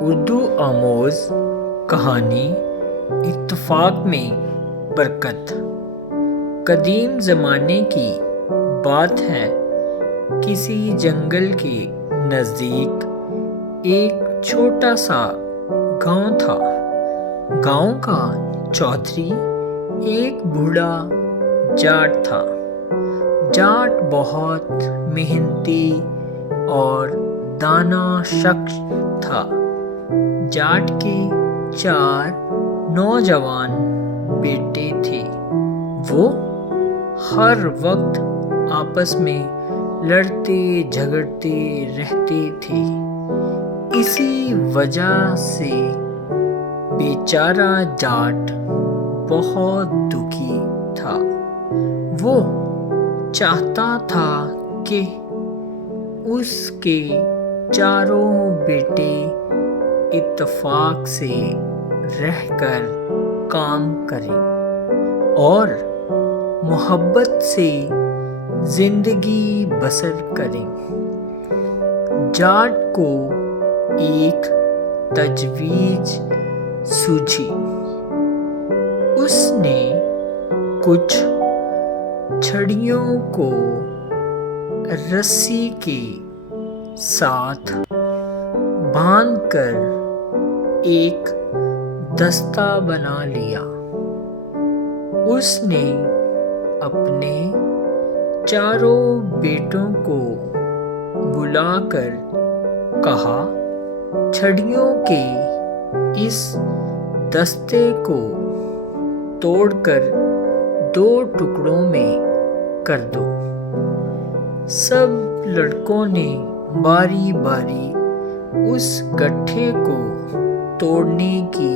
اردو آموز کہانی اتفاق میں برکت۔ قدیم زمانے کی بات ہے، کسی جنگل کے نزدیک ایک چھوٹا سا گاؤں تھا۔ گاؤں کا چودھری ایک بوڑھا جاٹ تھا۔ جاٹ بہت محنتی اور دانا شخص تھا۔ جاٹ کے 4 نوجوان بیٹے تھے۔ وہ ہر وقت آپس میں لڑتے جھگڑتے رہتے تھے۔ اسی وجہ سے بیچارہ جاٹ بہت دکھی تھا۔ وہ چاہتا تھا کہ اس کے چاروں بیٹے اتفاق سے رہ کر کام کریں اور محبت سے زندگی بسر کریں۔ جاٹ کو ایک تجویز سوجھی۔ اس نے کچھ چھڑیوں کو رسی کے ساتھ باندھ کر ایک دستہ بنا لیا۔ اس نے اپنے چاروں بیٹوں کو بلا کر کہا، چھڑیوں کے اس دستے کو توڑ کر 2 ٹکڑوں میں کر دو۔ سب لڑکوں نے باری باری اس گٹھے کو توڑنے کی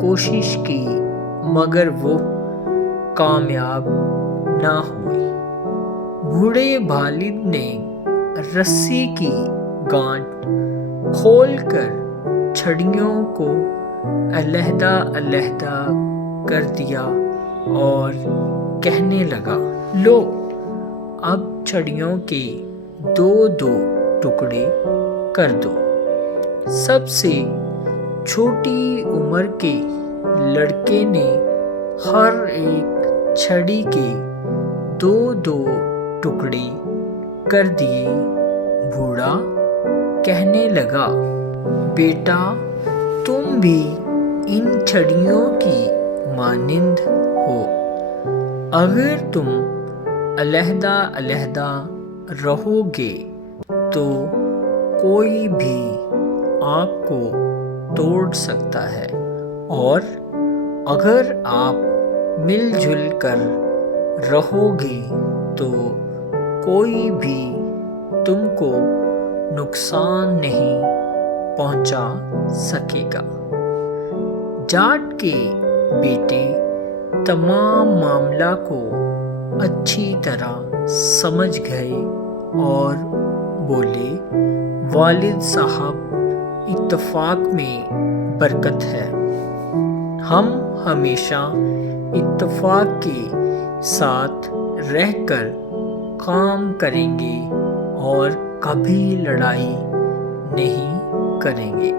کوشش کی، مگر وہ کامیاب نہ ہوئی۔ بوڑھے والد نے رسی کی گانٹھ کھول کر چھڑیوں کو علیحدہ علیحدہ کر دیا اور کہنے لگا، لو، اب چھڑیوں کے 2 ٹکڑے کر دو۔ سب سے چھوٹی عمر کے لڑکے نے ہر ایک چھڑی کے 2 ٹکڑے کر دیے۔ بوڑھا کہنے لگا، بیٹا، تم بھی ان چھڑیوں کی مانند ہو۔ اگر تم علیحدہ علیحدہ رہو گے تو کوئی بھی آپ کو توڑ سکتا ہے، اور اگر آپ مل جل کر رہو گے تو کوئی بھی تم کو نقصان نہیں پہنچا سکے گا۔ جاٹ کے بیٹے تمام معاملہ کو اچھی طرح سمجھ گئے اور بولے، والد صاحب، اتفاق میں برکت ہے۔ ہم ہمیشہ اتفاق کے ساتھ رہ کر کام کریں گے اور کبھی لڑائی نہیں کریں گے۔